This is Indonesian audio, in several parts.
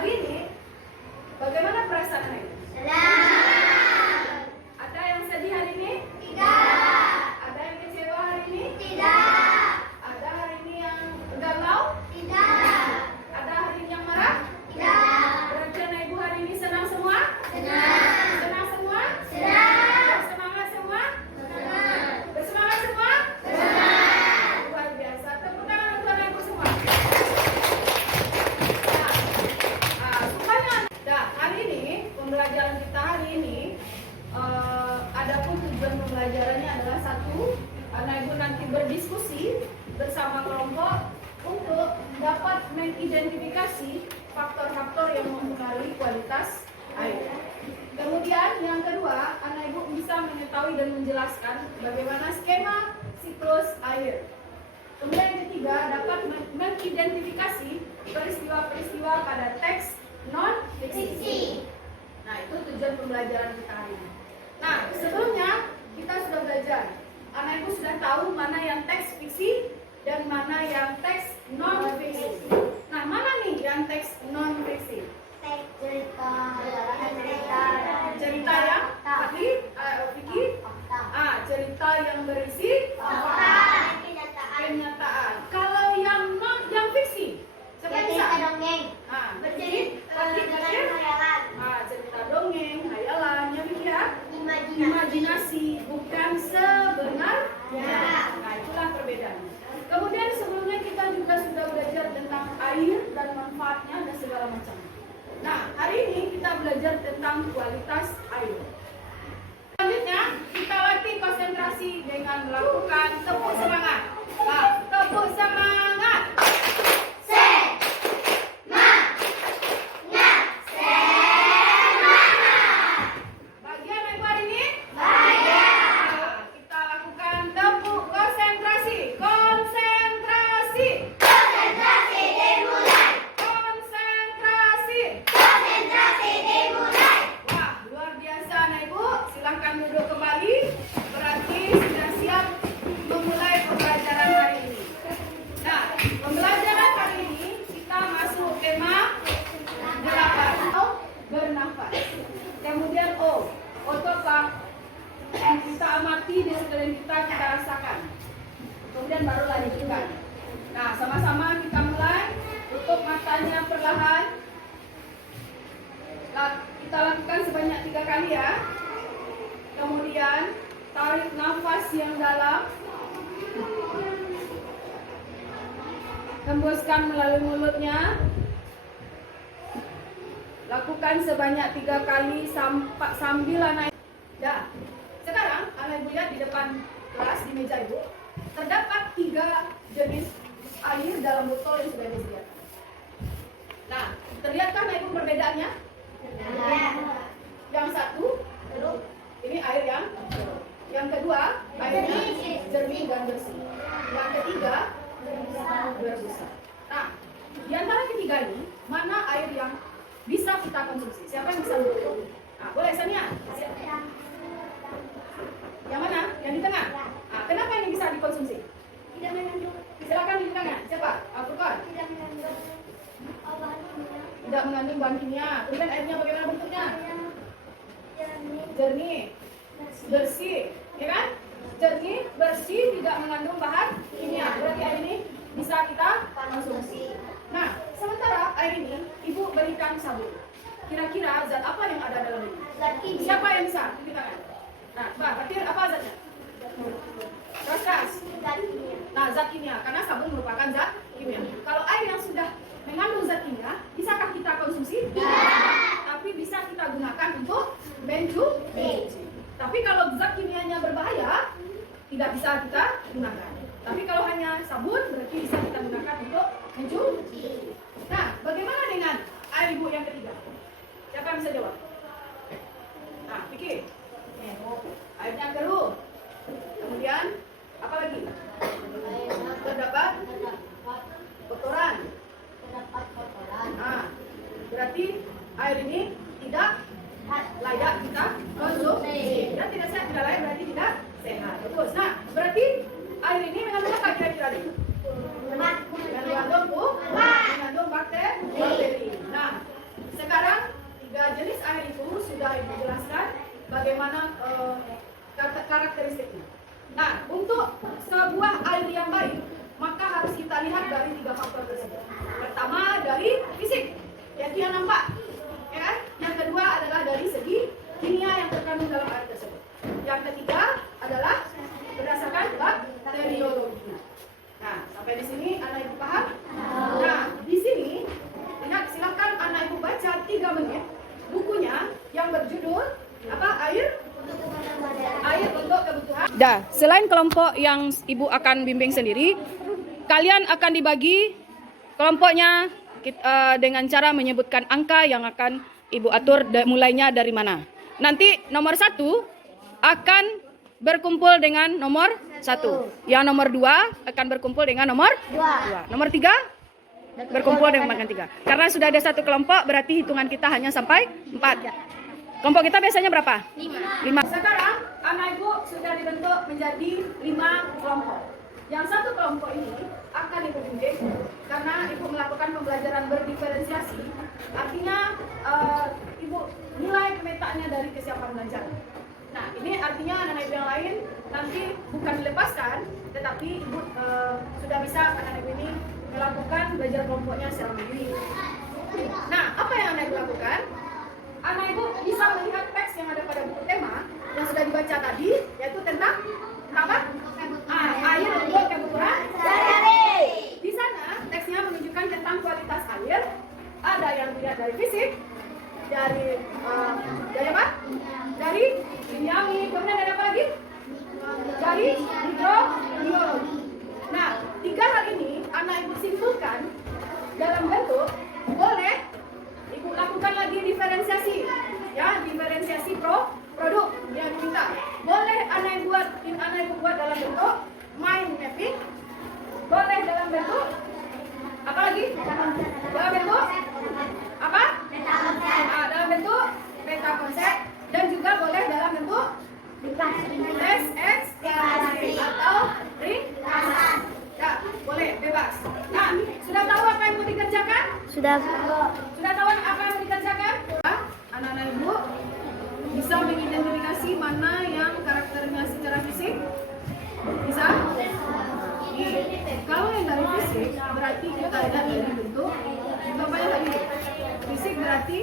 pagi ini, bagaimana perasaan Anda? Senang. Ada yang sedih hari ini? Tidak. Ada yang kecewa hari ini? Tidak. Ada hari ini yang galau? Tidak. Ada hari ini yang marah? Tidak. Berarti anak ibu hari ini senang semua? Senang. Senang semua? Senang. Bersemangat semua? Senang. Bersemangat semua? Senang. Luar biasa. Tepuk tangan untuk anak ibu semua. Nah, hari ini pembelajaran kita hari ini adapun tujuan pembelajarannya adalah satu, anak ibu nanti berdiskusi bersama kelompok untuk dapat mengidentifikasi faktor-faktor yang mempengaruhi kualitas air. Kemudian yang kedua, anak ibu bisa mengetahui dan menjelaskan bagaimana skema siklus air. Kemudian yang ketiga, dapat mengidentifikasi peristiwa-peristiwa pada teks non-fiksi. Nah, itu tujuan pembelajaran kita hari ini. Nah, sebelumnya kita sudah belajar. Anak ibu sudah tahu mana yang teks fiksi dan mana yang teks non-fiksi. Nah, mana nih yang teks non-fiksi? Cerita yang tadi, Vicky? Cerita yang berisi kenyataan. Kalau yang fiksi, siapa yang bisa? Berarti cerita dongeng, hayalan, yang ya? Imajinasi, bukan sebenarnya. Nah, itulah perbedaannya. Kemudian sebelumnya kita juga sudah belajar tentang air dan manfaatnya dan segala macam. Nah, hari ini kita belajar tentang kualitas air. Selanjutnya, kita latih konsentrasi dengan melakukan tepuk semangat. Nah, tepuk semangat. Bagian ibu hari ini? Nah, kita lakukan tepuk konsentrasi. Konsentrasi. Wah, luar biasa anak ibu. Silahkan duduk kembali. Berarti sudah siap memulai pembelajaran hari ini. Nah, pembelajaran hari ini kita masuk tema 8. Bernafas. Kemudian O. Otopah. Kita amati di sekeliling kita rasakan. Kemudian baru lanjutkan. Nah, sama-sama kita mulai. Tutup matanya perlahan. Kita lakukan sebanyak 3 kali ya. Kemudian tarik nafas yang dalam. Hembuskan melalui mulutnya. Lakukan sebanyak 3 kali sambil anak. Ya. Sekarang anak ibu lihat di depan kelas di meja ibu terdapat 3 jenis air dalam botol yang sudah disediakan. Nah, terlihatkah anak ibu perbedaannya? Yang satu, ini air yang kedua, airnya jernih dan bersih. Yang ketiga, berbusa. Nah, di antara ketiga ini, mana air yang bisa kita konsumsi? Siapa yang bisa menentukan? Nah, boleh Sania? Yang mana? Yang di tengah? Nah, kenapa ini bisa dikonsumsi? Silakan di tengah. Siapa? Furqan? Tidak mengandung bahan kimia. Kemudian airnya bagaimana bentuknya? Jernih, bersih, ya kan? Jernih, bersih, tidak mengandung bahan kimia. Berarti air ini bisa kita konsumsi. Nah, sementara air ini ibu berikan sabun. Kira-kira zat apa yang ada dalam ini? Siapa yang bisa? Tunjuk tangan. Nah, Mbak, Fatir, apa zatnya? Kas. Nah, zat kimia, karena sabun merupakan zat kimia. Kalau air yang sudah mengandung zat kimia, bisakah kita konsumsi? Tapi bisa kita gunakan untuk mencuci. Tapi kalau zat kimianya berbahaya, tidak bisa kita gunakan. Tapi kalau hanya sabun, berarti bisa kita gunakan untuk mencuci. Nah, bagaimana dengan air ibu yang ketiga? Siapa yang bisa jawab? Nah, pikir. Airnya keruh. Kemudian, apa lagi? Terdapat kotoran. Nah, berarti air ini tidak layak kita konsumsi. Dan tidak sehat, tidak layak berarti tidak sehat. Betul. Nah, berarti air ini mengandung apa kira-kira? Mengandung bakteri. Nah, karakteristiknya. Nah, untuk sebuah air yang baik, maka harus kita lihat dari 3 faktor tersebut. Pertama, dari fisik, yang kita nampak, ya kan? Yang kedua adalah dari segi kimia yang terkandung dalam air tersebut. Yang ketiga adalah berdasarkan bakteriologi. Nah, sampai di sini anak ibu paham? Nah, di sini lihat, silakan anak ibu baca 3 menit bukunya yang berjudul apa? Air untuk kebutuhan. Dah, selain kelompok yang ibu akan bimbing sendiri, kalian akan dibagi kelompoknya dengan cara menyebutkan angka yang akan ibu atur mulainya dari mana. Nanti nomor 1 akan berkumpul dengan nomor 1. Yang nomor 2 akan berkumpul dengan nomor 2. Nomor 3 berkumpul dengan nomor 3. Karena sudah ada 1 kelompok, berarti hitungan kita hanya sampai 4. Kelompok kita biasanya berapa? 5. Sekarang anak ibu sudah dibentuk menjadi 5 kelompok. Yang 1 kelompok ini akan ibu bimbing karena ibu melakukan pembelajaran berdiferensiasi. Artinya ibu nilai pemetaannya dari kesiapan belajar. Nah, ini artinya anak ibu yang lain nanti bukan dilepaskan, tetapi ibu sudah bisa anak ibu ini melakukan belajar kelompoknya secara mandiri. Nah, apa yang anak ibu lakukan? Anak ibu bisa melihat teks yang ada pada buku tema yang sudah dibaca tadi, yaitu tentang apa? Air untuk kebutuhan sehari-hari. Di sana teksnya menunjukkan tentang kualitas air. Ada yang dilihat dari fisik, dari apa? Dari kimiawi, kemudian ada apa lagi? Dari hidrobiologi. Nah, 3 hal ini anak ibu simpulkan dalam bentuk boleh ibu lakukan lagi diferensiasi, ya, diferensiasi produk yang diminta. Boleh anak ibu buat dalam bentuk mind mapping, boleh dalam bentuk apa lagi? Dalam bentuk apa? Dalam bentuk peta konsep, dan juga boleh dalam bentuk tes eksploitasi atau ringkasan. Ya, boleh bebas. Nah, sudah tahu apa yang mau dikerjakan? Sudah. Sudah tahu apa yang mau dikerjakan? Anak-anak ibu bisa mengidentifikasi mana yang karakternya secara fisik? Bisa? Kalau yang dari fisik berarti kita lihat dari bentuk. Apa yang tadi? Fisik berarti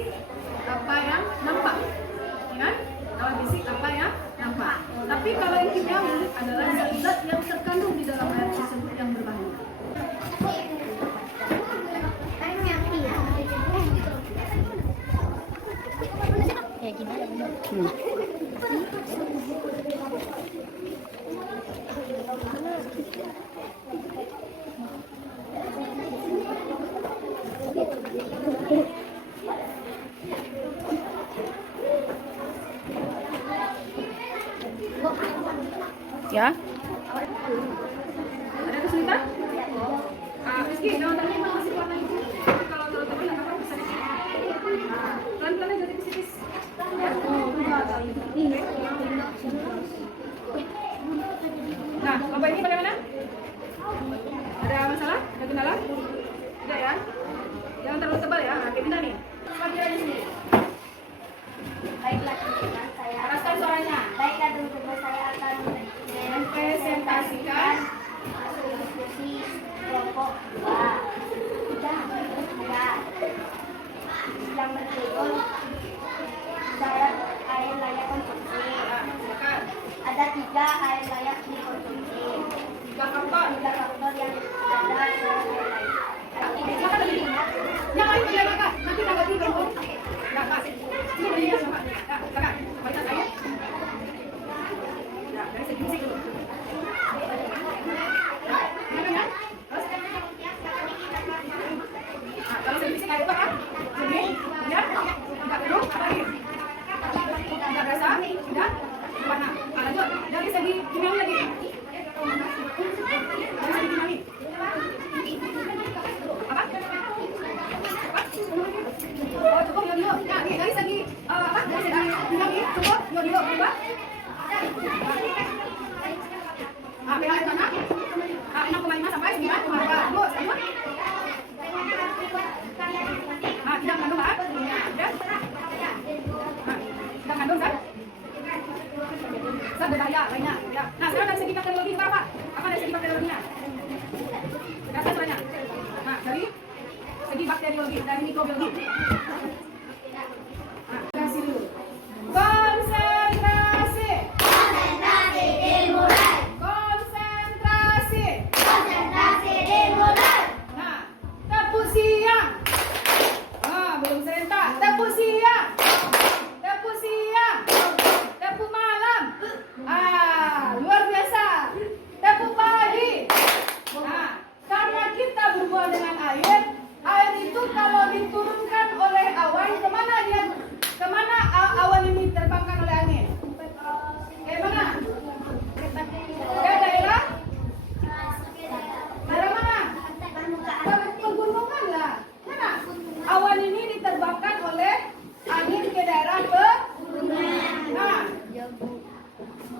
apa yang nampak, ya kan? Kalau fisik apa yang nampak. Tapi kalau yang kimiawi adalah zat-zat yang terkandung di dalam air tersebut yang berbahaya. Kayak gimana? Ya. Ada kesulitan? Rizky, jangan tanya emang masih warna itu. Tapi kalau teman-teman nggak apa-apa bisa disini. Pelan-pelan aja tipis-tipis. Ya. Nah, Bapak ini bagaimana? Ada masalah? Ada kendala? Tidak ya? Jangan terlalu tebal ya. Nah, kayak gini nih. Pakai aja sini. Baiklah, saya Keraskan suaranya. baiklah teman-teman, saya akan Presentasikan hasil diskusi kelompok 2. Yang berjudul syarat air layak konsumsi. Silakan. Ada 3 air layak dikonsumsi. 3 faktor. 3 faktor yang ada dalam air layak. Silakan lagi. Yang lain tidak kakak. Nanti kakak di bawah. Kakak. Ini dari dia kakak. Kakak. Kualitas air. Ya, dari segi fisik dulu. Kalau segi fisik air apa? Ini, ya, tidak perlu, apa lagi? Tidak rasa, tidak warna. Lanjut, dari segi kimiawi lagi. Dari segi kimiawi. Apa? Oh, cukup yodio. Nah, ini dari segi apa? Dari segi kimiawi cukup yodio berubah. pH di mana? 6,5 sampai 9,2. Bu, lanjut. Tidak mengandung bahan kimia. Ya. Tidak mengandung zat berbahaya lainnya. bakteriologi dari mikrobiologi. Nah, kasih dulu. Konsentrasi. Konsentrasi dimulai. Konsentrasi. Konsentrasi dimulai. Nah, tepuk siang. Belum serentak. Tepuk siang. Tepuk siang. Tepuk malam. Luar biasa. Tepuk pagi. Nah, karena kita berbual dengan air, air itu kalau diturunkan oleh awan, kemana awan ini terbangkan oleh angin? Kayak mana? Ke daerah? Daerah mana? Pegunungan lah. Mana? Awan ini diterbangkan oleh angin ke daerah pegunungan.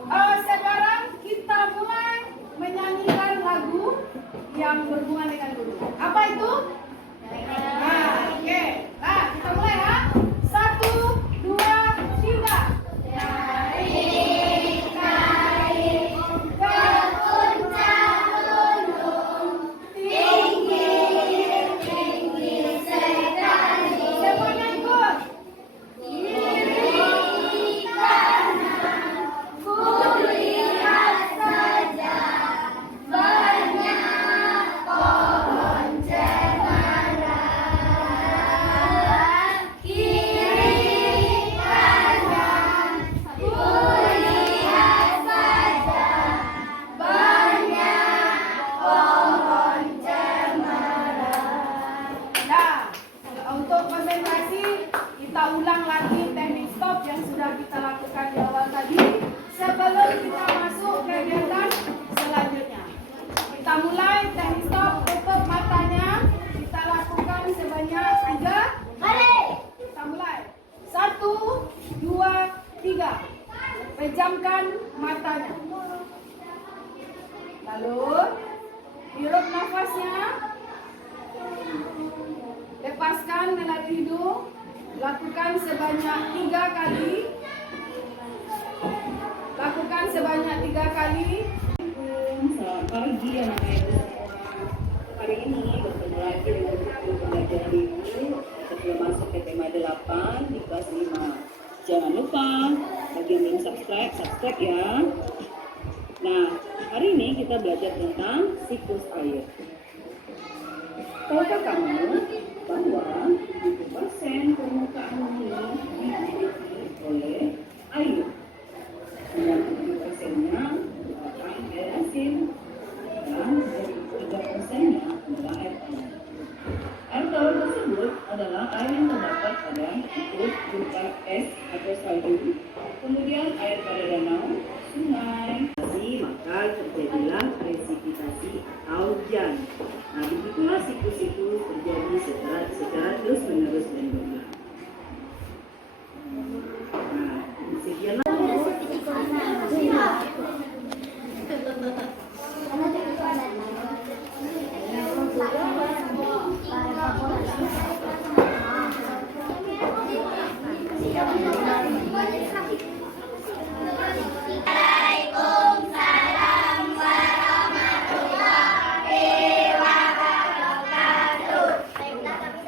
Nah, sekarang kita mulai menyanyikan lagu yang berhubungan dengan gunung. Apa itu? Oke. Nah, kita mulai ya. 1, 2, 3. Semuanya ikut. Nah, untuk konsentrasi kita ulang lagi teknik stop yang sudah kita lakukan di awal tadi sebelum kita masuk kegiatan selanjutnya. Kita mulai teknik stop, tutup matanya, kita lakukan sebanyak 3 kali. Kita mulai. 1, 2, 3. Pejamkan matanya. Lalu hirup nafasnya. Lepaskan melalui hidung. Lakukan sebanyak 3 kali. Lakukan sebanyak 3 kali. Selamat pagi anak-anak semua. Hari ini bertemu lagi dengan buku pembelajaran ibu sebelum masuk ke tema 8 di kelas 5. Jangan lupa bagi yang belum subscribe ya. Nah, hari ini kita belajar tentang siklus air. Tahukah kamu bahwa 70% permukaan bumi diliputi oleh air? 97%-nya merupakan air asin dan 23%-nya adalah air tawar. Air tawar tersebut adalah air yang terdapat pada kutub berupa es atau salju, kemudian air pada danau, sungai, maka terjadilah presipitasi atau hujan. Nah, begitulah siklus-siklus terjadi secara terus-menerus dan berulang. Nah, sekian Baiklah, kami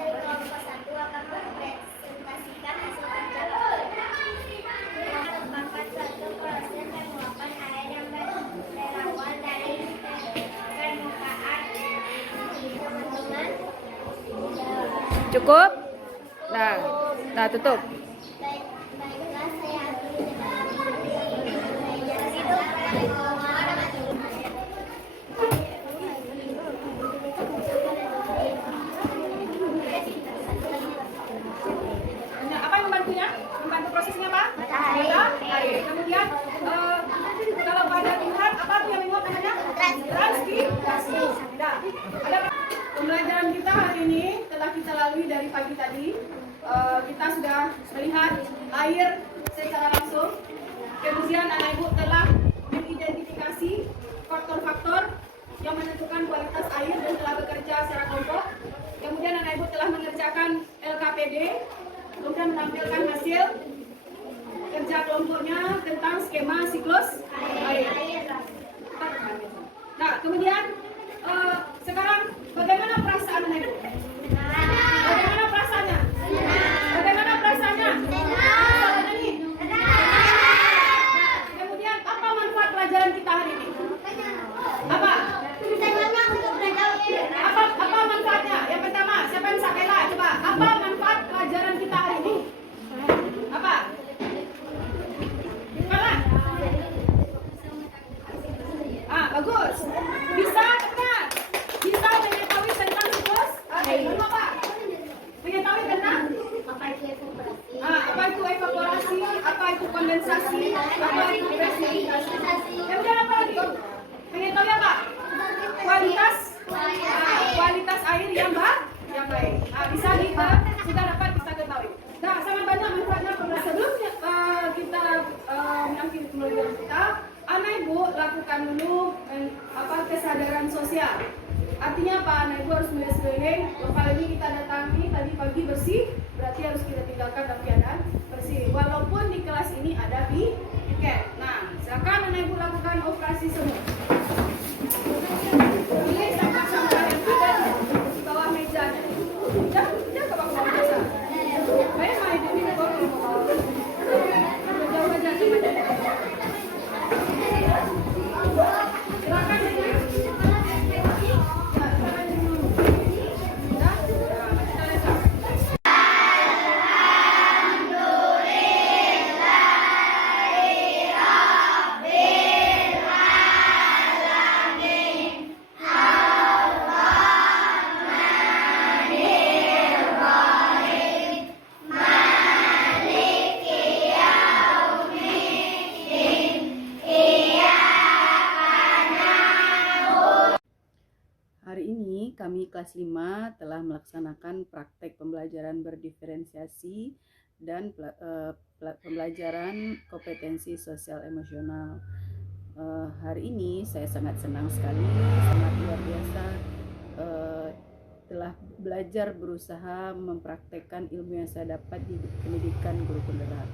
dari kelompok 1 akan mempresentasikan hasil kerja kami. Terdapat suatu proses penguapan air yang berawal dari permukaan teman-teman. Cukup? Nah, tutup. Baiklah, saya ambil Apa yang membantunya? Membantu prosesnya apa? Matahari. Matahari. Kemudian kalau pada tingkat apa tuh yang menguap namanya? Transpirasi. Nah, ada pembelajaran kita hari ini telah kita lalui dari pagi tadi. Kita sudah melihat air secara langsung. Kemudian anak ibu telah mengidentifikasi faktor-faktor yang menentukan kualitas air dan telah bekerja secara kelompok. Kemudian anak ibu telah mengerjakan LKPD, kemudian menampilkan hasil kerja kelompoknya tentang skema siklus air. Nah, kemudian sekarang bagaimana perasaan anak ibu? Mengetahui tentang Apa itu evaporasi? apa itu evaporasi, apa itu kondensasi, apa itu presipitasasi. Kemudian apa lagi? Mengetahui apa? Kualitas kualitas air yang baik. Bisa kita sudah dapat kita ketahui. Nah, sangat banyak manfaatnya. Sebelum kita mengakhiri pembelajaran kita, anak ibu lakukan dulu kesadaran sosial. Artinya apa? Anak ibu harus melihat sekeliling. Apalagi kita datangi tadi pagi bersih, berarti harus kita tinggalkan dalam keadaan bersih. Walaupun di kelas ini ada piket. Nah, silakan anak ibu lakukan operasi semua. Pilih sampah-sampah yang ada di bawah mejanya. Jaga bawah meja. Saya main di sini kalau mau. Jauh aja sama dia. Silakan ini. Hari ini kami kelas 5 telah melaksanakan praktek pembelajaran berdiferensiasi dan pembelajaran kompetensi sosial emosional. Hari ini saya sangat senang sekali, sangat luar biasa telah belajar berusaha mempraktekkan ilmu yang saya dapat di pendidikan guru penggerak.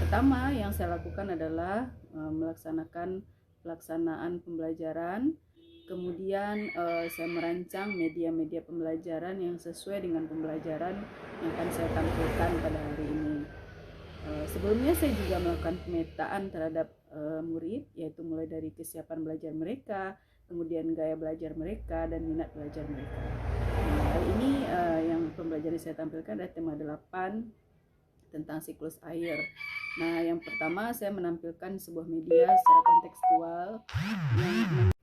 Pertama yang saya lakukan adalah melaksanakan pelaksanaan pembelajaran. Kemudian saya merancang media-media pembelajaran yang sesuai dengan pembelajaran yang akan saya tampilkan pada hari ini. Sebelumnya saya juga melakukan pemetaan terhadap murid, yaitu mulai dari kesiapan belajar mereka, kemudian gaya belajar mereka, dan minat belajar mereka. Nah, hari ini yang pembelajaran saya tampilkan adalah tema 8 tentang siklus air. Nah, yang pertama saya menampilkan sebuah media secara kontekstual yang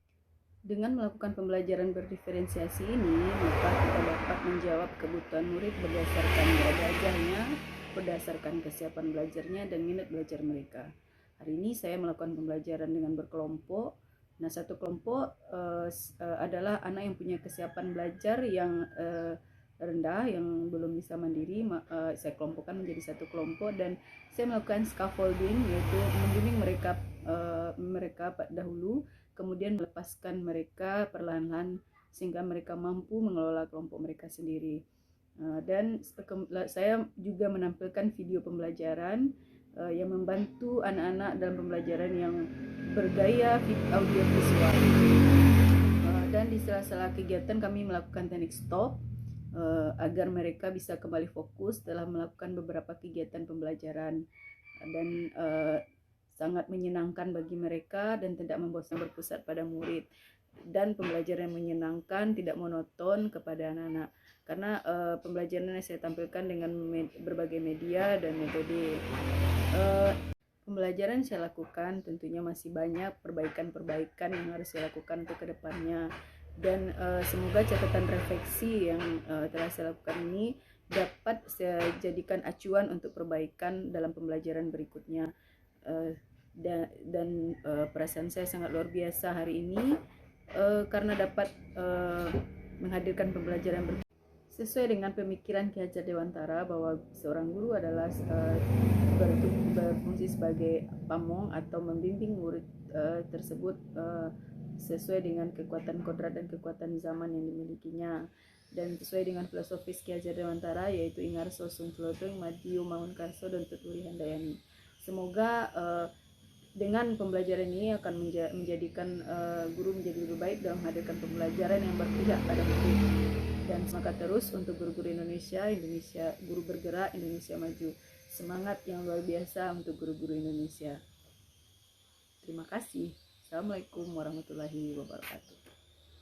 dengan melakukan pembelajaran berdiferensiasi ini, maka kita dapat menjawab kebutuhan murid berdasarkan gaya belajarnya, berdasarkan kesiapan belajarnya, dan minat belajar mereka. Hari ini saya melakukan pembelajaran dengan berkelompok. Nah, satu kelompok adalah anak yang punya kesiapan belajar yang rendah, yang belum bisa mandiri. Saya kelompokkan menjadi satu kelompok dan saya melakukan scaffolding, yaitu membimbing mereka dahulu, kemudian melepaskan mereka perlahan-lahan sehingga mereka mampu mengelola kelompok mereka sendiri. Dan saya juga menampilkan video pembelajaran yang membantu anak-anak dalam pembelajaran yang bergaya audio visual. Dan di sela-sela kegiatan kami melakukan teknik stop agar mereka bisa kembali fokus setelah melakukan beberapa kegiatan pembelajaran, dan sangat menyenangkan bagi mereka dan tidak membosankan, berpusat pada murid, dan pembelajaran yang menyenangkan, tidak monoton kepada anak-anak, karena pembelajaran yang saya tampilkan dengan berbagai media dan metode. Pembelajaran yang saya lakukan tentunya masih banyak perbaikan-perbaikan yang harus saya lakukan untuk kedepannya, dan semoga catatan refleksi yang telah saya lakukan ini dapat saya jadikan acuan untuk perbaikan dalam pembelajaran berikutnya. Dan perasaan saya sangat luar biasa hari ini karena dapat menghadirkan pembelajaran sesuai dengan pemikiran Ki Hajar Dewantara bahwa seorang guru adalah berfungsi sebagai pamong atau membimbing murid tersebut sesuai dengan kekuatan kodrat dan kekuatan zaman yang dimilikinya, dan sesuai dengan filosofis Ki Hajar Dewantara, yaitu Ingarso Sungklodeng Madiu Mangunkarso dan Tuturi Handayani. Semoga dengan pembelajaran ini akan menjadikan guru menjadi lebih baik dalam menghadirkan pembelajaran yang berpihak pada murid. Dan semangat terus untuk guru-guru Indonesia guru bergerak, Indonesia maju. Semangat yang luar biasa untuk guru-guru Indonesia. Terima kasih. Assalamualaikum warahmatullahi wabarakatuh.